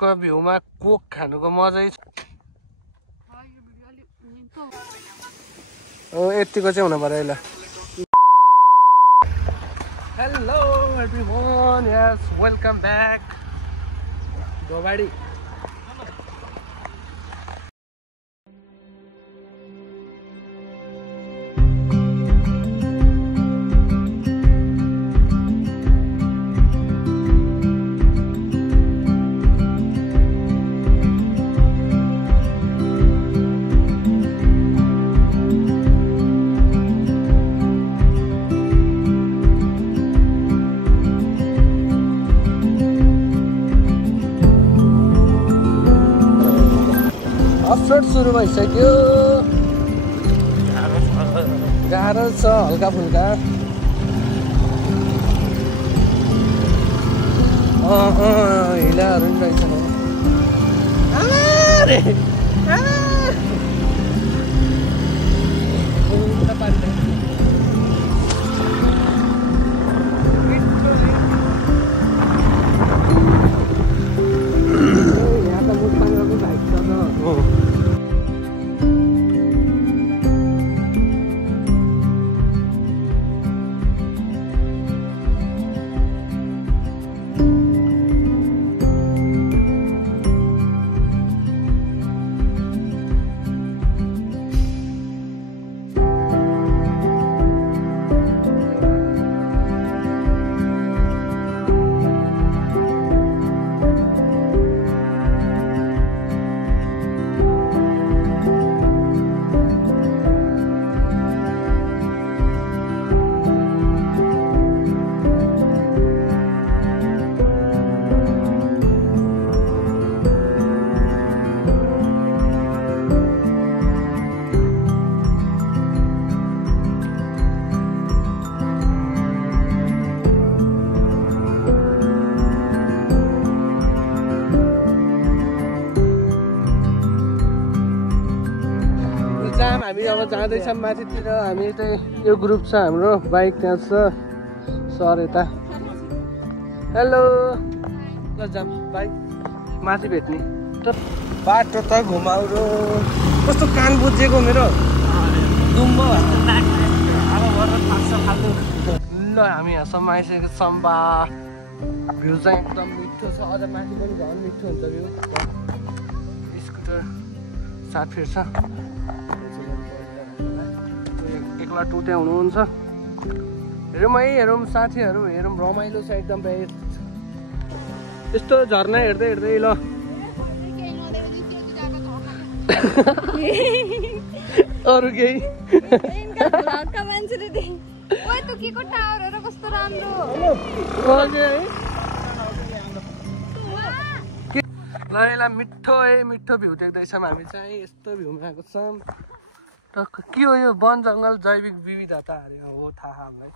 टक्क भ्यूमा कोक खानुको मजै छ। यतिको चाहिँ हुनु पर्यो ल। हेलो एभ्रिवान, यस वेलकम ब्याक डोबाडी। अफरोड सुरु भइसक्यो। गाह्रो छ हल्का फुल्का। हिलाहरू पनि रहेछ। यहाँ त मुस्ताङको भाइक छ त। हामी अब जाँदैछौँ माथितिर। हामी चाहिँ यो ग्रुप छ हाम्रो, बाइक त्यहाँ छ, सर यता। हेलो ल जाम बाइक माथि भेट्ने। बाटो त घुमाउरो कस्तो कान बुझेको मेरो दुम्बो ल। हामी यहाँसम्म आइसकेको छौँ। बा भ्यू चाहिँ एकदम मिठो छ। अझ माथि पनि झन् मिठो हुन्छ भ्यू। स्कुटर साथ फेर्छ। एक्ला टुट्या हुनुहुन्छ। हेरौँ है, हेरौँ साथीहरू, हेरौँ। रमाइलो छ एकदम बेस्ट। यस्तो झर्ना हेर्दै हेर्दै ल। अरू केही ल। यसलाई मिठो मिठो भ्यू देख्दैछौँ हामी चाहिँ। यस्तो भ्यूमा आएको छौँ। के हो यो? वन जङ्गल जैविक विविधता अरे हो, थाहा हामीलाई।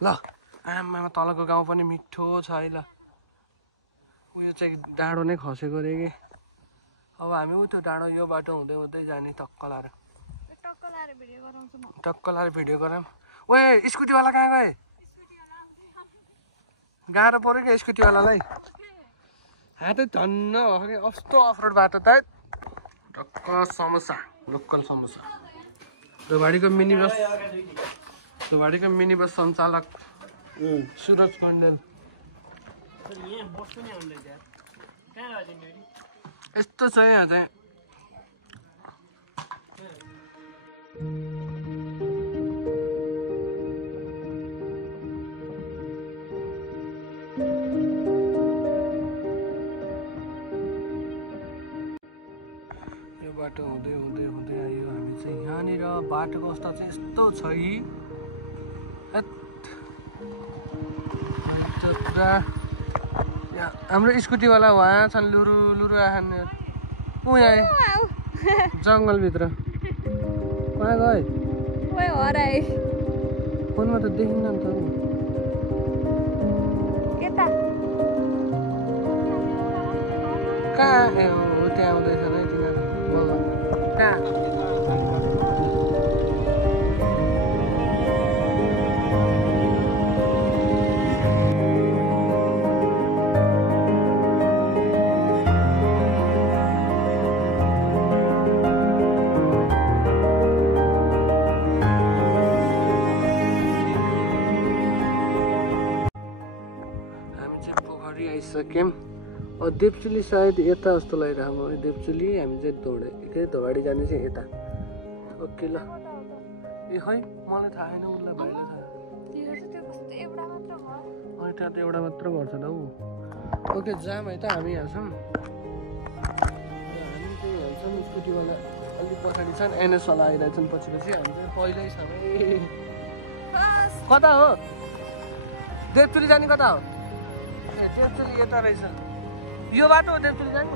ल आमामा तलको गाउँ पनि मिठो छ है ल। उयो चाहिँ डाँडो नै खसेको रे कि। अब हामी उ त्यो डाँडो यो बाटो हुँदै हुँदै जाने। टक्क लाएर भिडियो गरौँ। ओए स्कुटीवाला कहाँ गए? गाह्रो पऱ्यो क्या स्कुटीवालालाई। हातै धन्न हो कि कस्तो अफरोड बाटो त। टक्क समोसा, लोकल समोसा। दोभाडीको मिनी बस सञ्चालक सुरज कण्डेल। यस्तो छ यहाँ चाहिँ। बाटो हुँदै हुँदै हुँदै आयो हामी चाहिँ यहाँनिर। बाटोको अवस्था चाहिँ यस्तो छ कि पुरा। हाम्रो स्कुटीवाला उहाँ छन् लुरु लुरु आखान। ऊ यहाँ जङ्गलभित्र कहाँ गए? फोनमा त देखिन्न नि त। कहाँ हो त्यहाँ आउँदैछ नै तिनीहरू। कहाँ घरि आइसक्यौँ। देवचुली सायद यता जस्तो लागिरहेको म। देवचुली हामी चाहिँ धोबाडी जाने चाहिँ यता। ओके ल ए खै मलाई थाहा छैन उसलाई भाइलाई थाहा। त्यहाँ त एउटा मात्र घर छ त ऊ। ओके जाम है त हामी यहाँ छौँ। हामी चाहिँ यहाँ छौँ स्कुटीवाला अलिक पछाडि छन् एनएसवाला आइरहेछन् पछि पछि। हामी चाहिँ पहिल्यै छ कता हो देवचुली जाने कता हो? ए देवचुली यता रहेछ यो बाटो हो देवचुली जाने।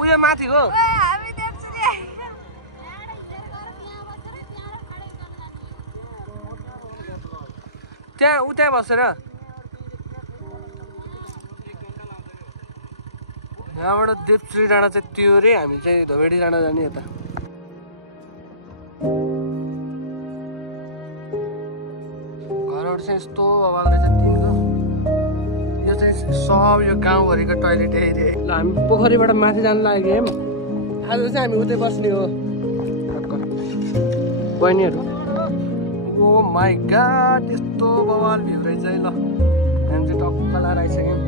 उयो माथि हो त्यहाँ उता बसेर यहाँबाट देवचुली डाँडा चाहिँ त्यो रे हामी चाहिँ धोबेडी डाँडा जाने यता। घरहरू चाहिँ यस्तो अभाव रहेछ तिम्रो। यो चाहिँ सब यो गाउँभरिको टोइलेट एरिया। ल हामी पोखरीबाट माथि जानु लाग्यौँ। आज चाहिँ हामी उतै बस्ने हो बहिनीहरू। ओ माई गॉड यस्तो बवाल भ्यू रहेछ है। ल हामी चाहिँ टक्क लाएर आइसक्यौँ।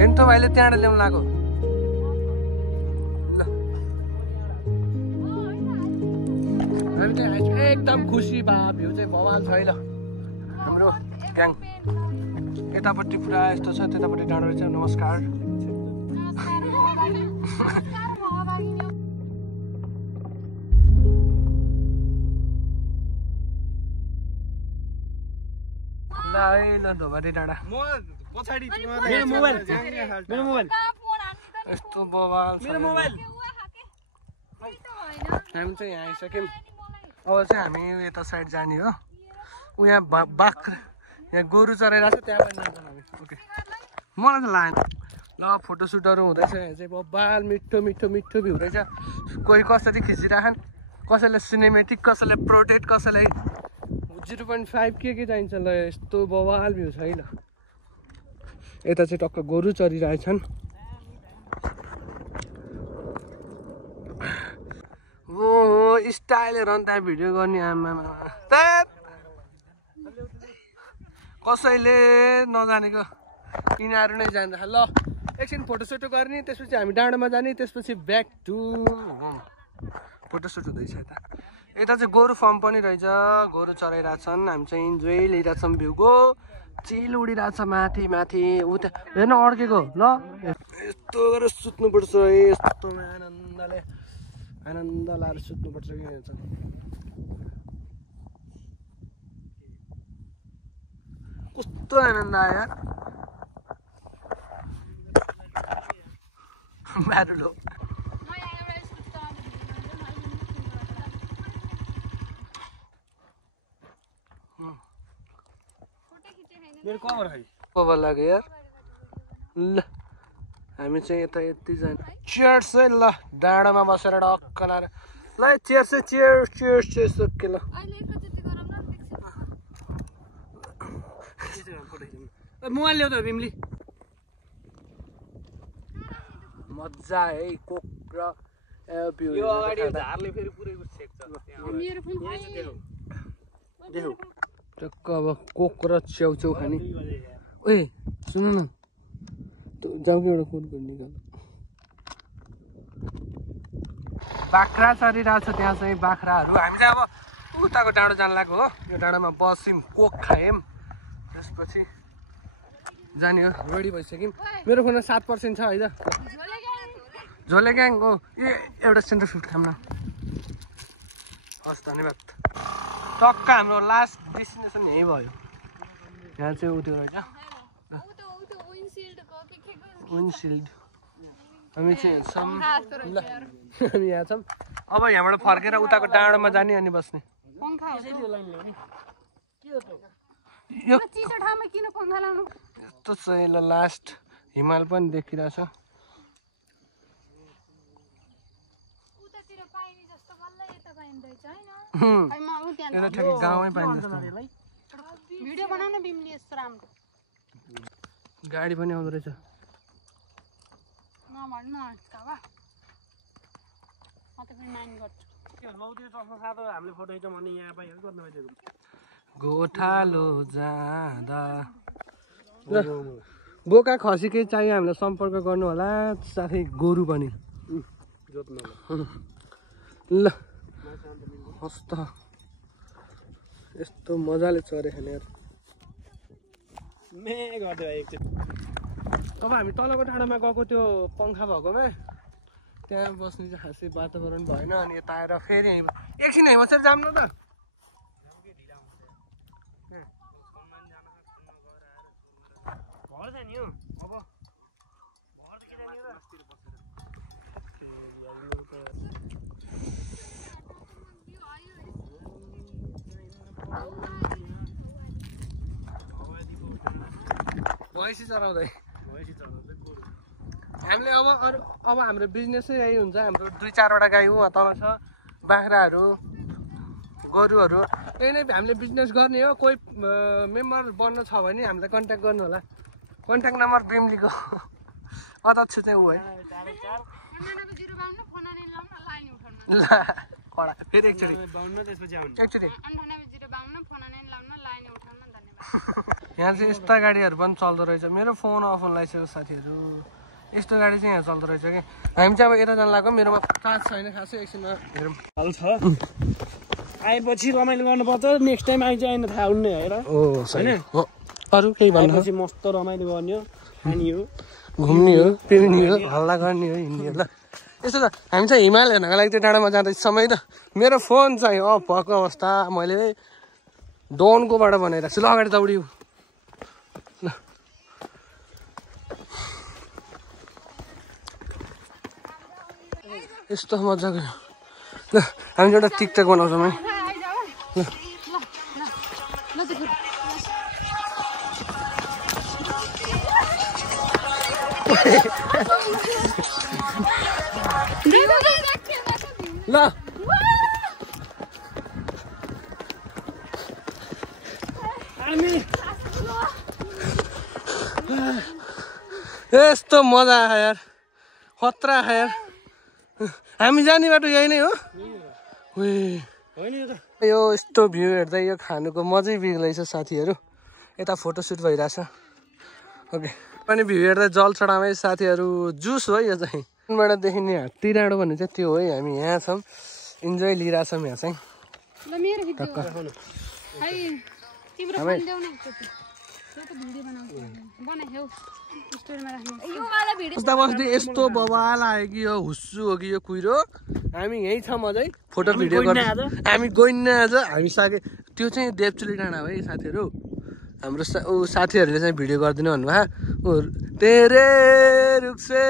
हेर्नु त भाइले त्यहाँबाट ल्याउनु लाग्यो। ल हामी चाहिँ एकदम खुसी भा भ्यू चाहिँ बवाल छ है। ल हाम्रो ग्याङ यतापट्टि पुरा यस्तो छ त्यतापट्टि डाँडो रहेछ। नमस्कार ल है ल धोबाडी डाँडा यस्तो बवाल छ। हामी चाहिँ यहाँ आइसक्यौँ। अब चाहिँ हामी यता साइड जाने हो। ऊ यहाँ बाख्रा यहाँ गोरु चराइरहेको छ त्यहाँ पनि जान्छौँ हामी। ओके मलाई त लागेन। ल फोटोसुटहरू हुँदैछ यहाँ चाहिँ बबाल मिठो मिठो मिठो भ्यू रहेछ। कोही कसरी खिचिराखन् कसैले सिनेमेटिक कसैले प्रोटेक्ट कसैलाई 0.5 के चाहिन्छ। ल यस्तो बवाल भ्यू छ है। ल यता चाहिँ टक्क गोरु चरिरहेछन्। ओ स्टाइलहरू अन्त भिडियो गर्ने आमामा कसैले नजानेको यिनीहरू नै जान्छ। ल एकछिन फोटोसुट गर्ने त्यसपछि हामी डाँडामा जाने त्यसपछि ब्याक टु होम। फोटोसुट हुँदैछ यता। यता चाहिँ गोरु फार्म पनि रहेछ। गोरु चराइरहेछन्। हामी चाहिँ इन्जोय लिइरहेछौँ भ्यूको। चिल उडिरहेछ माथि माथि उता हेर्न अड्केको। ल यस्तो गरेर सुत्नुपर्छ है। यस्तो आनन्दले आनन्द लाएर सुत्नुपर्छ कि यहाँ चाहिँ। कस्तो आनन्द आयो यार। म्यारुलो कभर लाग्यो यार। ल हामी चाहिँ यता यति जाने चेयर्स है। ल डाँडामा बसेर ढक्क लाएर ल चेयर्स है चेयर्स चेयर्स चेयर्स ओके। ल मोबाइल ल्याउ त बिमली। मजा है कोक र भ्यू यो अगाडि झारले फेरि पुरेको छेक्छ मेरो फोन देखौ टक्क अब कोक र च्याउच्याउ खाने। ओए सुन न जाऊ कि एउटा कोट निकाल। बाख्रा चरिरहेको छ त्यहाँ चाहिँ बाख्राहरू। हामी चाहिँ अब उताको डाँडो जानु लाग्यो हो। यो डाँडोमा बस्यौँ कोक खायौँ त्यसपछि जाने हो। रेडी भइसक्यौँ। मेरो फोनमा 7% छ है त। झोले ग्याङ हो ए एउटा सेन्टर फ्रुट खाऊँ न। हस् धन्यवाद। टक्क हाम्रो लास्ट डेस्टिनेसन यहीँ भयो। यहाँ चाहिँ उयो रहेछ विन्डसिल्ड। हामी चाहिँ छौँ। ल हामी यहाँ छौँ। अब यहाँबाट फर्केर उताको डाँडोमा जाने अनि बस्ने। यो चिसो ठाउँमा किन पङ्खा लाउनु यस्तो छ। ल लास्ट हिमाल पनि देखिरहेछ। गाउँमै पाइन्छ। गाडी पनि आउँदो रहेछ। गोठालो जाँदा बोका खसी केही चाहियो हामीलाई सम्पर्क गर्नु होला साथै गोरु पनि ल हस्त यस्तो मजाले चरे खाने यार अब हामी तलको डाँडामा गएको त्यो पङ्खा भएकोमा त्यहाँ बस्ने चाहिँ खासै वातावरण भएन अनि यता आएर फेरि एकछिन है बसेर जाऊँ न त भैँसी चराउँदै हामीले अब हाम्रो बिजनेसै यही हुन्छ हाम्रो 2-4 वटा गाई उहाँ तल छ बाख्राहरू गोरुहरू यही नै हामीले बिजनेस गर्ने हो कोही मेम्बर बन्न छ भने हामीलाई कन्ट्याक्ट गर्नु होला कन्ट्याक्ट नम्बर बिमलीको अध्यक्ष चाहिँ ऊ है ल कडा फेरि एकचोटि यहाँ चाहिँ यस्ता गाडीहरू पनि चल्दो रहेछ मेरो फोन अफ लगाइसक्यो साथीहरू यस्तो गाडी चाहिँ यहाँ चल्दो रहेछ कि हामी चाहिँ अब यता जान लाग्यो मेरोमा चार्ज छैन खासै एकछिनमा हेरौँ आएपछि रमाइलो गर्नुपर्छ नेक्स्ट टाइम आइज आएन थाहा हुने हेर होइन अरू केही भन्नु मस्त रमाइलो गर्ने हो खाने हो घुम्ने हो पिउने हो हल्ला गर्ने हो हिँड्ने हो ल यस्तो त हामी चाहिँ हिमाल हेर्नको लागि त्यो डाँडामा जाँदैछ समय त मेरो फोन चाहिँ अफ भएको अवस्था मैले डोनकोबाट बनाइरहेको छु ल अगाडि दौडियो ल यस्तो मजाको ल हामी एउटा टिकटक बनाउँछौँ है ल यस्तो मजा आयो यार खतरा आयो यार हामी जाने बाटो यही नै हो यो यस्तो भ्यू हेर्दै यो खानुको मजै बिग्दैछ साथीहरू यता फोटोसुट भइरहेछ ओके पनि भ्यू हेर्दै जल चढामै साथीहरू जुस हो यो चाहिँ बाट देखिने हात्ती डाँडो भन्ने चाहिँ त्यो हो हामी यहाँ छौँ इन्जोय लिइरहेछौँ यहाँ चाहिँ बस्दै यस्तो बवाल आयो कि यो हुस्सु हो कि यो कुहिरो हामी यहीँ छौँ अझै फोटो भिडियो गर्नु हामी गइन्न आज हामी सागे त्यो चाहिँ देवचुली डाँडा हो है साथीहरू हाम्रो साथीहरूले चाहिँ भिडियो गरिदिनु भन्नुभयो तेरे रुक्से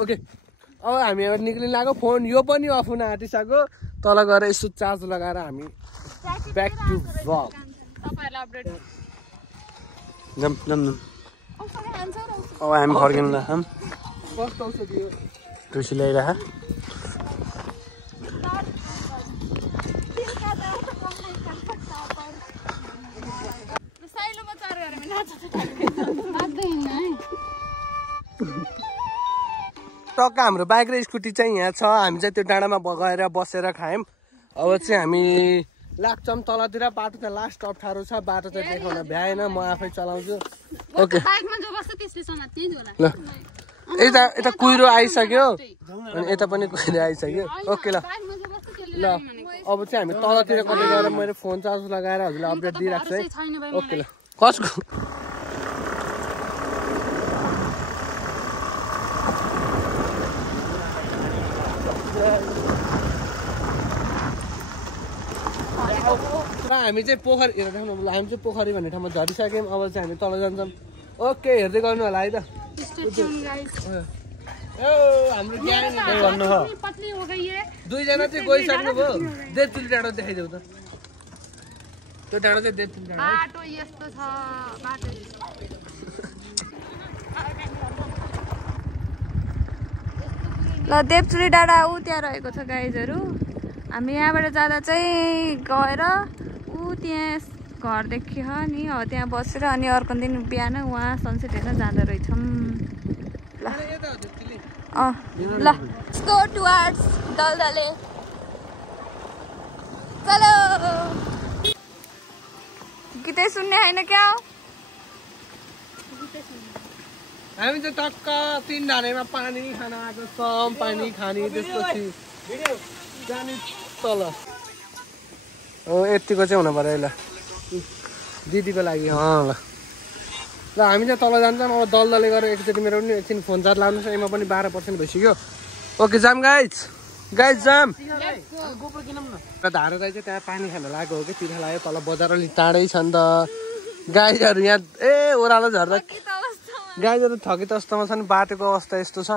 ओके अब हामी अब निक्लिनु लाग्यो फोन यो पनि अफ हुन आँटिसक्यो तल गएर यसो चार्ज लगाएर हामी ब्याक टु भ्लग अब हामी फर्किनु लाग्छौँ कस्तो आउँछ त्यो टुसी ल्याइरह टक्क हाम्रो बाइक र स्कुटी चाहिँ यहाँ छ हामी चाहिँ त्यो डाँडामा गएर बसेर खायौँ अब चाहिँ हामी लाग्छौँ तलतिर बाटो त लास्ट अप्ठ्यारो छ बाटो चाहिँ देखाउन भ्याएन म आफै चलाउँछु ओके ल यता कुहिरो आइसक्यो अनि यता पनि कुहिरो आइसक्यो ओके ल ल अब चाहिँ हामी तलतिर कतै गएर मेरो फोन चार्ज लगाएर हजुरलाई अपडेट दिइराख्छु है ओके ल कसको हामी चाहिँ पोखरी हेरेर देख्नु हामी चाहिँ पोखरी भन्ने ठाउँमा झरिसक्यौँ अब चाहिँ हामी तल जान्छौँ ओके हेर्दै गर्नु होला है त हाम्रो दुईजना चाहिँ गइसक्नु भयो देवचुली डाँडो देखाइदेऊ त त्यो डाँडो चाहिँ देवचुली डाँडो ल देवचुली डाँडा ऊ त्यहाँ रहेको छ गाइजहरू हामी यहाँबाट जाँदा चाहिँ गएर ऊ त्यहाँ घर देखियो नि हो त्यहाँ बसेर अनि अर्को दिन बिहान उहाँ सनसेट हेर्न जाँदो रहेछौँ ल ल लेट्स गो टुवर्ड्स दलदले चलो गीतै सुन्ने हैन क्या हो हामी चाहिँ टक्क 3 ढाडेमा पानी खान आएको छौँ पानी खाने त्यसपछि जाने तल यतिको चाहिँ हुनु पर्यो ल दिदीको लागि ल ल हामी चाहिँ तल जान्छौँ अब दलदले गरेर एकचोटि मेरो पनि एकछिन फोन चार्ज लाउनुहोस् यसमा पनि 12% भइसक्यो ओके जाम गाइज जाम धारो दाइ चाहिँ त्यहाँ पानी खान लागेको हो कि तिर्खा लाग्यो तल बजार अलिक टाढै छ नि त गाईहरू यहाँ ओह्रालो झर्दा गाईहरू थकित अवस्थामा छन् बाटोको अवस्था यस्तो छ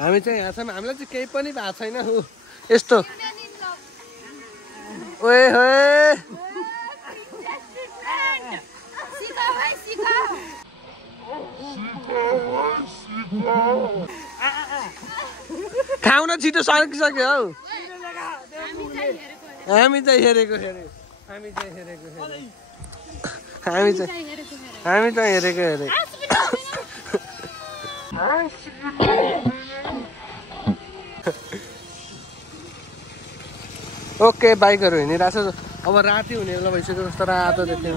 हामी चाहिँ यहाँ छौँ हामीलाई चाहिँ केही पनि भएको छैन यस्तो ओए होए खाउन छिटो सकिसक्यो हौ हामी चाहिँ हेरेको ओके बाइकहरू हिँडिरहेको छ अब राति हुने बेला भइसक्यो जस्तो रातो देख्यो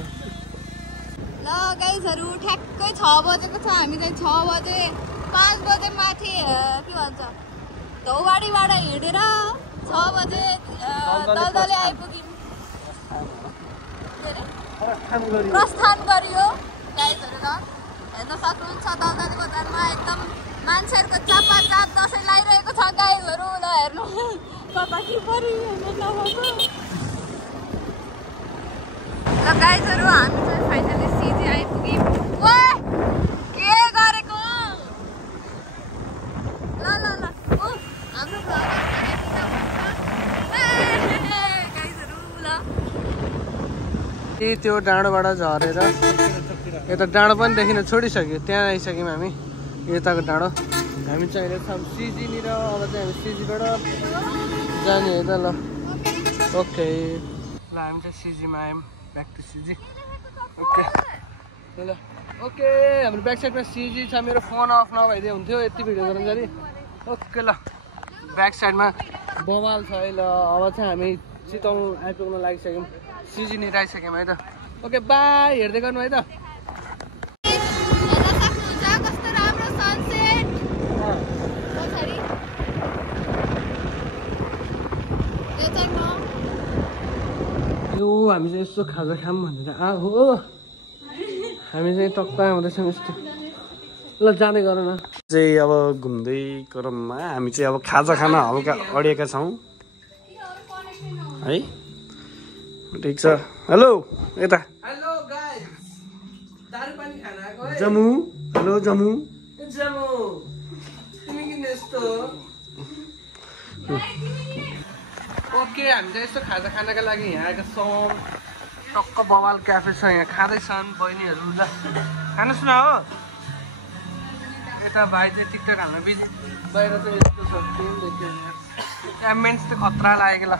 ल गाइजहरु ठ्याक्कै 6 बजेको छ हामी चाहिँ 6 बजे 5 बजे माथि के भन्छ धौवाडीबाट हिँडेर 6 बजे दलदले आइपुग्यौं प्रस्थान गरियो गाइजहरु ल हेर्न सक्नुहुन्छ दलदले बजारमा एकदम मान्छेहरुको चापाचाप दसैँ लागिरहेको छ गाइजहरु ल हेर्नु कता के परि हेर्न नभएको ल गाइजहरु हामी चाहिँ फाइनली सिजी आइपुग्यौं ओए के गरेको ल ल ल ओ हाम्रो गाइजहरु ल त्यो डाँडोबाट झरेर यता डाँडो पनि देखिन छोडिसक्यो त्यहाँ आइसक्यौँ हामी यताको डाँडो हामी चाहिँ अहिले छौँ सिजीनिर अब चाहिँ हामी सिजीबाट जाने है त ल ओके ल हामी चाहिँ सिजीमा आयौँ ब्याक टु सिजी ओके ल ओके हाम्रो ब्याक साइडमा सिजी छ मेरो फोन अफ नभइदियो हुन्थ्यो यति भिडियो गर्दाखेरि ओके ल ब्याक साइडमा बवाल छ है ल अब चाहिँ हामी चितवन आइपुग्न लागिसक्यौँ सिजीनिर आइसक्यौँ है त ओके बाई हेर्दै गर्नु है त यो हामी चाहिँ यस्तो खाजा खाऊँ भनेर हो हामी चाहिँ टक्क आउँदैछौँ यस्तो ल जाँदै गर न चाहिँ अब घुम्दै क्रममा हामी चाहिँ अब खाजा खान हल्का अडिएका छौँ है ठिक छ हेलो यता हेलो गाइस दारु पानी खान आएको है जमु हेलो जमु जमु तिमी किन यस्तो ओके हामी चाहिँ यस्तो खाजा खानका लागि यहाँ आएका छौँ टक्क बवाल क्याफे छ यहाँ खाँदैछन् बहिनीहरू ल खानुहोस् न हो यता भाइ चाहिँ टिकटक हाल्न बिजी बाहिर चाहिँ यस्तो छ एम्बियन्स चाहिँ खतरा लाग्यो ल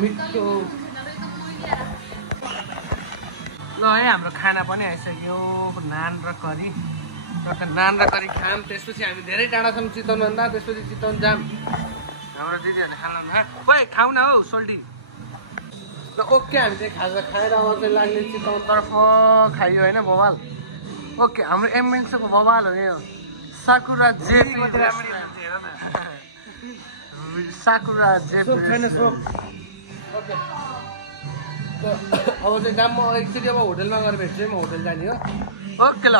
मिठो ल है हाम्रो खाना पनि आइसक्यो नान र करी नान र करी खाम त्यसपछि हामी धेरै टाढा छौँ चितवनभन्दा त्यसपछि चितवन जाम हाम्रो दिदीहरूले खाना खोइ खाऊ न हौ सोल्टिन ल ओके हामी चाहिँ खाजा खाएर अब चाहिँ लाग्ने चितवनतर्फ खाइयो होइन बवाल ओके हाम्रो एम्बियन्सको बवाल हो यो साकुरा जेपी साकुरा जेपी ओके अब चाहिँ जाम म एकचोटि अब होटेलमा गएर भेट्छु म होटेल जाने हो ओके ल